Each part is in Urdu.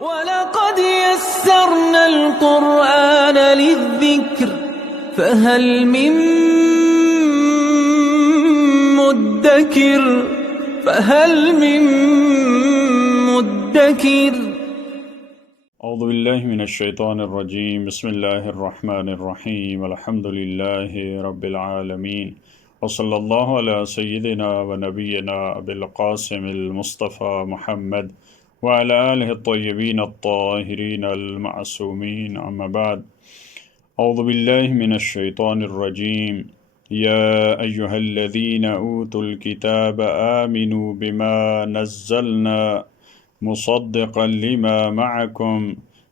وَلَقَدْ يَسَّرْنَا الْقُرْآنَ لِلذِّكْرِ فَهَلْ مِن مُّدَّكِرٍ اعوذ باللہ من الشیطان الرجیم بسم اللہ الرحمن الرحیم الحمد للہ رب العالمین وصلی اللہ علی سیدنا و نبینا ابی القاسم المصطفى محمد وعلى آلہ الطیبین الطاہرین المعصومین اما بعد اعوذ باللہ من الشیطان الرجیم یا ایہا الذین اوتوا الکتاب آمنوا بما نزلنا مصدقا لما معكم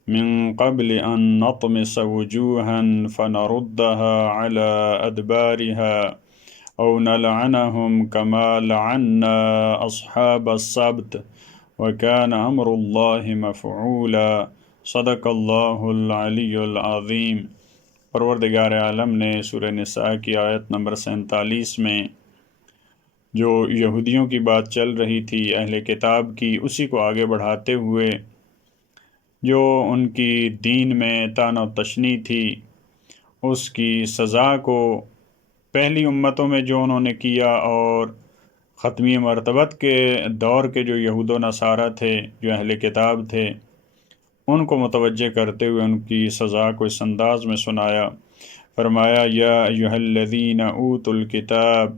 من قبل أن نطمس وجوها فنردها على أدبارها أو نلعنهم كما لعنا أصحاب السبت وكان أمر الله مفعولا صدق الله العلی العظیم۔ پروردگار عالم نے سورہ نساء کی آیت نمبر 47 میں جو یہودیوں کی بات چل رہی تھی، اہل کتاب کی، اسی کو آگے بڑھاتے ہوئے جو ان کی دین میں طعن و تشنیع تھی، اس کی سزا کو پہلی امتوں میں جو انہوں نے کیا اور ختمی مرتبت کے دور کے جو یہود و نصارہ تھے، جو اہل کتاب تھے، ان کو متوجہ کرتے ہوئے ان کی سزا کو اس انداز میں سنایا۔ فرمایا یا ایھا الذین اوتوا الکتاب،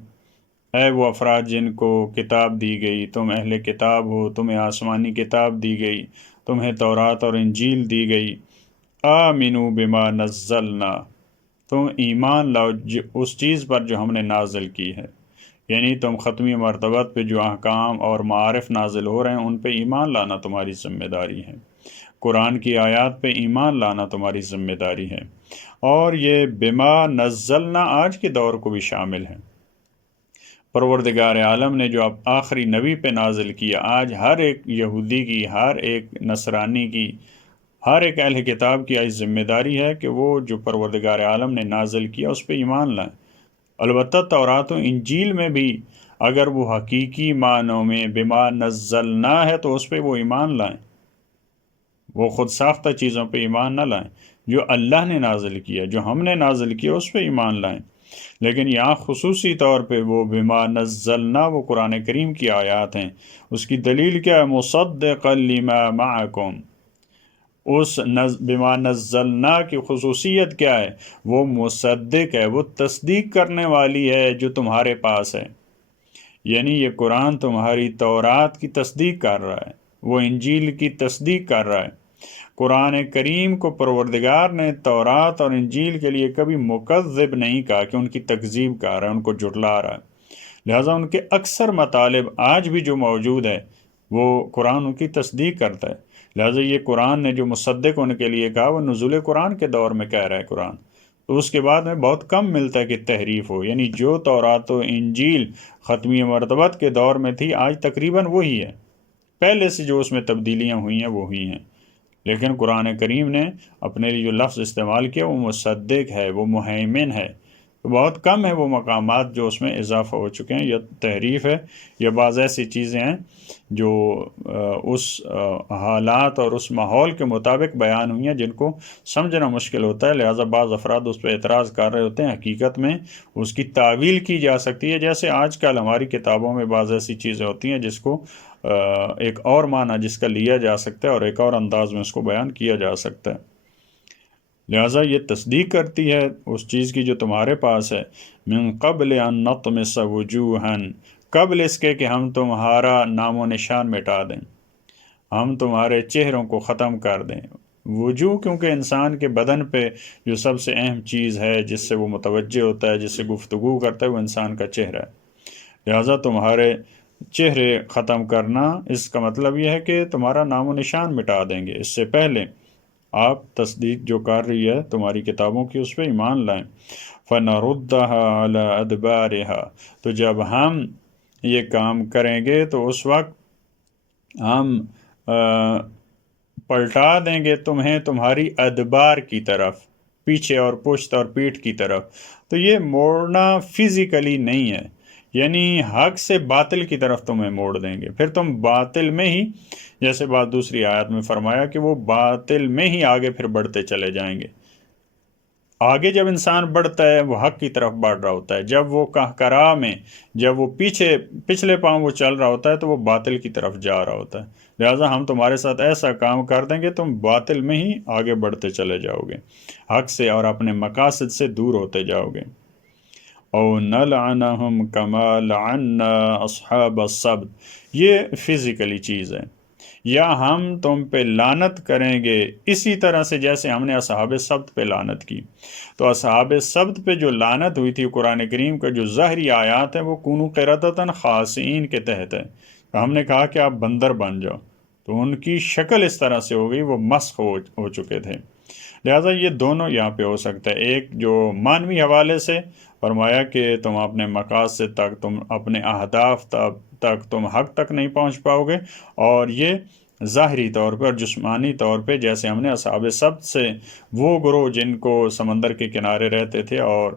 اے وہ افراد جن کو کتاب دی گئی، تم اہل کتاب ہو، تمہیں آسمانی کتاب دی گئی، تمہیں تورات اور انجیل دی گئی۔ آمنوا بما نزلنا، تم ایمان لاؤ اس چیز پر جو ہم نے نازل کی ہے، یعنی تم ختمی مرتبت پہ جو احکام اور معارف نازل ہو رہے ہیں ان پہ ایمان لانا تمہاری ذمہ داری ہے، قرآن کی آیات پہ ایمان لانا تمہاری ذمہ داری ہے۔ اور یہ بما نزلنا آج کے دور کو بھی شامل ہے۔ پروردگار عالم نے جو اب آخری نبی پہ نازل کیا، آج ہر ایک یہودی کی، ہر ایک نصرانی کی، ہر ایک اہل کتاب کی آج ذمہ داری ہے کہ وہ جو پروردگار عالم نے نازل کیا اس پہ ایمان لائیں۔ البتہ تورات و انجیل میں بھی اگر وہ حقیقی معنوں میں بما نزلنا ہے تو اس پہ وہ ایمان لائیں، وہ خود ساختہ چیزوں پہ ایمان نہ لائیں، جو اللہ نے نازل کیا، جو ہم نے نازل کیا اس پہ ایمان لائیں۔ لیکن یہاں خصوصی طور پہ وہ بما نزلنا، وہ قرآن کریم کی آیات ہیں۔ اس کی دلیل کیا ہے؟ مصدقا لما معکم، اس بما نزلنا کی خصوصیت کیا ہے؟ وہ مصدق ہے، وہ تصدیق کرنے والی ہے جو تمہارے پاس ہے، یعنی یہ قرآن تمہاری تورات کی تصدیق کر رہا ہے، وہ انجیل کی تصدیق کر رہا ہے۔ قرآن کریم کو پروردگار نے تورات اور انجیل کے لیے کبھی مکذب نہیں کہا کہ ان کی تکذیب کر رہا ہے، ان کو جھٹلا رہا ہے۔ لہٰذا ان کے اکثر مطالب آج بھی جو موجود ہے وہ قرآن ان کی تصدیق کرتا ہے۔ لہٰذا یہ قرآن نے جو مصدق ہونے کے لیے کہا، وہ نزول قرآن کے دور میں کہہ رہا ہے قرآن، تو اس کے بعد میں بہت کم ملتا ہے کہ تحریف ہو، یعنی جو تورات و انجیل ختمی مرتبت کے دور میں تھی آج تقریباً وہی ہے، پہلے سے جو اس میں تبدیلیاں ہوئی ہیں وہ ہوئی ہیں۔ لیکن قرآن کریم نے اپنے لیے جو لفظ استعمال کیا وہ مصدق ہے، وہ مہیمن ہے، تو بہت کم ہے وہ مقامات جو اس میں اضافہ ہو چکے ہیں، یا تحریف ہے، یا بعض ایسی چیزیں ہیں جو اس حالات اور اس ماحول کے مطابق بیان ہوئی ہیں جن کو سمجھنا مشکل ہوتا ہے، لہٰذا بعض افراد اس پہ اعتراض کر رہے ہوتے ہیں۔ حقیقت میں اس کی تعویل کی جا سکتی ہے، جیسے آج کل ہماری کتابوں میں بعض ایسی چیزیں ہوتی ہیں جس کو ایک اور معنی جس کا لیا جا سکتا ہے اور ایک اور انداز میں اس کو بیان کیا جا سکتا ہے۔ لہٰذا یہ تصدیق کرتی ہے اس چیز کی جو تمہارے پاس ہے۔ من قبل ان نطمس وجوہا، قبل اس کے کہ ہم تمہارا نام و نشان مٹا دیں، ہم تمہارے چہروں کو ختم کر دیں۔ وجوہ کیونکہ انسان کے بدن پہ جو سب سے اہم چیز ہے جس سے وہ متوجہ ہوتا ہے، جس سے گفتگو کرتا ہے، وہ انسان کا چہرہ ہے۔ لہٰذا تمہارے چہرے ختم کرنا، اس کا مطلب یہ ہے کہ تمہارا نام و نشان مٹا دیں گے۔ اس سے پہلے آپ تصدیق جو کر رہی ہے تمہاری کتابوں کی، اس پہ ایمان لائیں۔ فَنَرُدَّهَا عَلَىٰ أَدْبَارِهَا، تو جب ہم یہ کام کریں گے تو اس وقت ہم پلٹا دیں گے تمہیں تمہاری ادبار کی طرف، پیچھے اور پشت اور پیٹھ کی طرف۔ تو یہ موڑنا فزیکلی نہیں ہے، یعنی حق سے باطل کی طرف تمہیں موڑ دیں گے، پھر تم باطل میں ہی، جیسے بات دوسری آیت میں فرمایا کہ وہ باطل میں ہی آگے پھر بڑھتے چلے جائیں گے۔ آگے جب انسان بڑھتا ہے وہ حق کی طرف بڑھ رہا ہوتا ہے، جب وہ کہکرا میں، جب وہ پچھلے پاؤں وہ چل رہا ہوتا ہے تو وہ باطل کی طرف جا رہا ہوتا ہے۔ لہٰذا ہم تمہارے ساتھ ایسا کام کر دیں گے تم باطل میں ہی آگے بڑھتے چلے جاؤ گے، حق سے اور اپنے مقاصد سے دور ہوتے جاؤ گے۔ او نلعنہم کما لعنا اصحاب السبت، یہ فزیکلی چیز ہے، یا ہم تم پہ لعنت کریں گے اسی طرح سے جیسے ہم نے اصحاب سبت پہ لعنت کی۔ تو اصحاب سبت پہ جو لعنت ہوئی تھی قرآن کریم کا جو ظاہری آیات ہیں وہ کونوا قردۃ خاسئین کے تحت ہے۔ تو ہم نے کہا کہ آپ بندر بن جاؤ، تو ان کی شکل اس طرح سے ہو گئی، وہ مسخ ہو چکے تھے۔ لہٰذا یہ دونوں یہاں پہ ہو سکتا ہے، ایک جو مانوی حوالے سے فرمایا کہ تم اپنے مقاصد تک، تم اپنے اہداف تک تم حق تک نہیں پہنچ پاؤ گے، اور یہ ظاہری طور پہ اور جسمانی طور پہ جیسے ہم نے اصحاب سبت سے، وہ گروہ جن کو سمندر کے کنارے رہتے تھے اور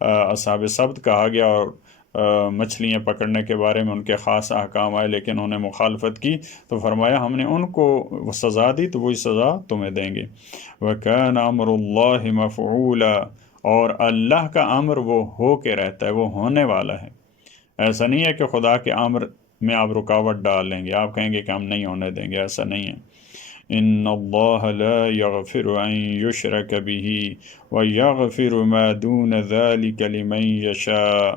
اصحاب سبت کہا گیا، اور مچھلیاں پکڑنے کے بارے میں ان کے خاص احکام آئے لیکن انہوں نے مخالفت کی، تو فرمایا ہم نے ان کو سزا دی تو وہی سزا تمہیں دیں گے۔ وَكَانَ أَمْرُ اللَّهِ مَفْعُولًا، اور اللہ کا امر وہ ہو کے رہتا ہے، وہ ہونے والا ہے۔ ایسا نہیں ہے کہ خدا کے امر میں آپ رکاوٹ ڈال لیں گے، آپ کہیں گے کہ ہم نہیں ہونے دیں گے، ایسا نہیں ہے۔ ان اللہ لا یغفر ان یشرک به ویغفر ما دون ذلک لمن یشاء،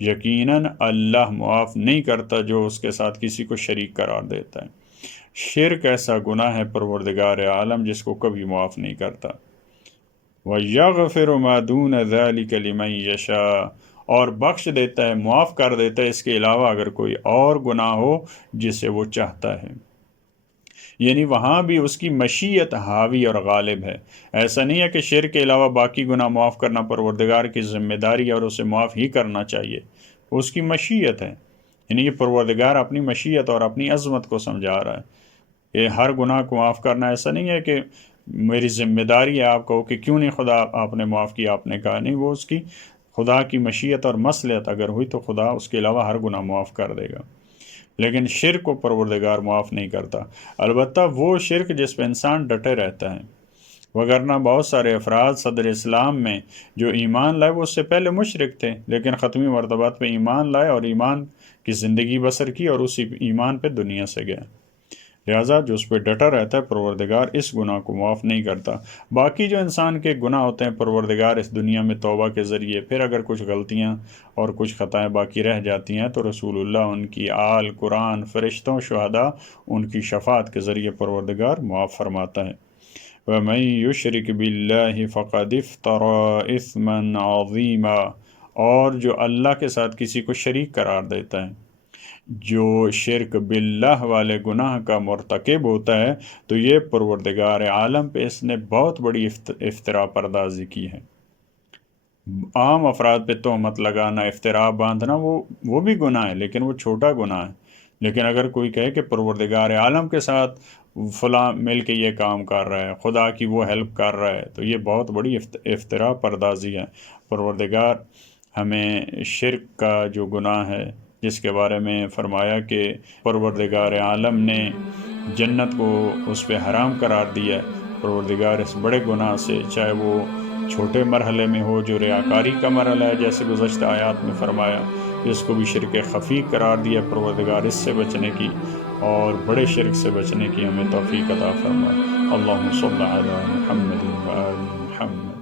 یقیناً اللہ معاف نہیں کرتا جو اس کے ساتھ کسی کو شریک قرار دیتا ہے۔ شرک ایسا گناہ ہے پروردگار عالم جس کو کبھی معاف نہیں کرتا۔ وَيَغْفِرُ مَا دُونَ ذَلِكَ لِمَن يَشَاءُ، اور بخش دیتا ہے، معاف کر دیتا ہے اس کے علاوہ اگر کوئی اور گناہ ہو جسے وہ چاہتا ہے۔ یعنی وہاں بھی اس کی مشیت حاوی اور غالب ہے۔ ایسا نہیں ہے کہ شرک کے علاوہ باقی گناہ معاف کرنا پروردگار کی ذمہ داری ہے اور اسے معاف ہی کرنا چاہیے، اس کی مشیت ہے۔ یعنی یہ پروردگار اپنی مشیت اور اپنی عظمت کو سمجھا رہا ہے۔ یہ ہر گناہ کو معاف کرنا ایسا نہیں ہے کہ میری ذمہ داری ہے، آپ کہو کہ کیوں نہیں خدا آپ نے معاف کیا، آپ نے کہا نہیں، وہ اس کی خدا کی مشیت اور مصلحت اگر ہوئی تو خدا اس کے علاوہ ہر گناہ معاف کر دے گا، لیکن شرک کو پروردگار معاف نہیں کرتا۔ البتہ وہ شرک جس پہ انسان ڈٹے رہتا ہے، وگرنہ بہت سارے افراد صدر اسلام میں جو ایمان لائے وہ اس سے پہلے مشرک تھے، لیکن ختمی مرتبات پہ ایمان لائے اور ایمان کی زندگی بسر کی اور اسی ایمان پہ دنیا سے گئے۔ لہٰذا جو اس پہ ڈٹا رہتا ہے پروردگار اس گناہ کو معاف نہیں کرتا۔ باقی جو انسان کے گناہ ہوتے ہیں پروردگار اس دنیا میں توبہ کے ذریعے، پھر اگر کچھ غلطیاں اور کچھ خطائیں باقی رہ جاتی ہیں تو رسول اللہ، ان کی آل، قرآن، فرشتوں، شہداء، ان کی شفاعت کے ذریعے پروردگار معاف فرماتا ہے۔ وَمَن يُشْرِكْ بِاللَّهِ فَقَدِ افْتَرَىٰ إِثْمًا عَظِيمًا، اور جو اللہ کے ساتھ کسی کو شریک قرار دیتا ہے، جو شرک باللہ والے گناہ کا مرتکب ہوتا ہے، تو یہ پروردگار عالم پہ اس نے بہت بڑی افتراء پردازی کی ہے۔ عام افراد پہ تہمت لگانا، افتراء باندھنا، وہ بھی گناہ ہے لیکن وہ چھوٹا گناہ ہے۔ لیکن اگر کوئی کہے کہ پروردگار عالم کے ساتھ فلاں مل کے یہ کام کر رہا ہے، خدا کی وہ ہیلپ کر رہا ہے، تو یہ بہت بڑی افتراء پردازی ہے۔ پروردگار ہمیں شرک کا جو گناہ ہے، جس کے بارے میں فرمایا کہ پروردگار عالم نے جنت کو اس پہ حرام قرار دیا ہے، پروردگار اس بڑے گناہ سے، چاہے وہ چھوٹے مرحلے میں ہو جو ریاکاری کا مرحلہ ہے جیسے گزشتہ آیات میں فرمایا، جس کو بھی شرک خفی قرار دیا، پروردگار اس سے بچنے کی اور بڑے شرک سے بچنے کی ہمیں توفیق عطا فرمائے۔ اللہم صلی علی محمد و آل محمد۔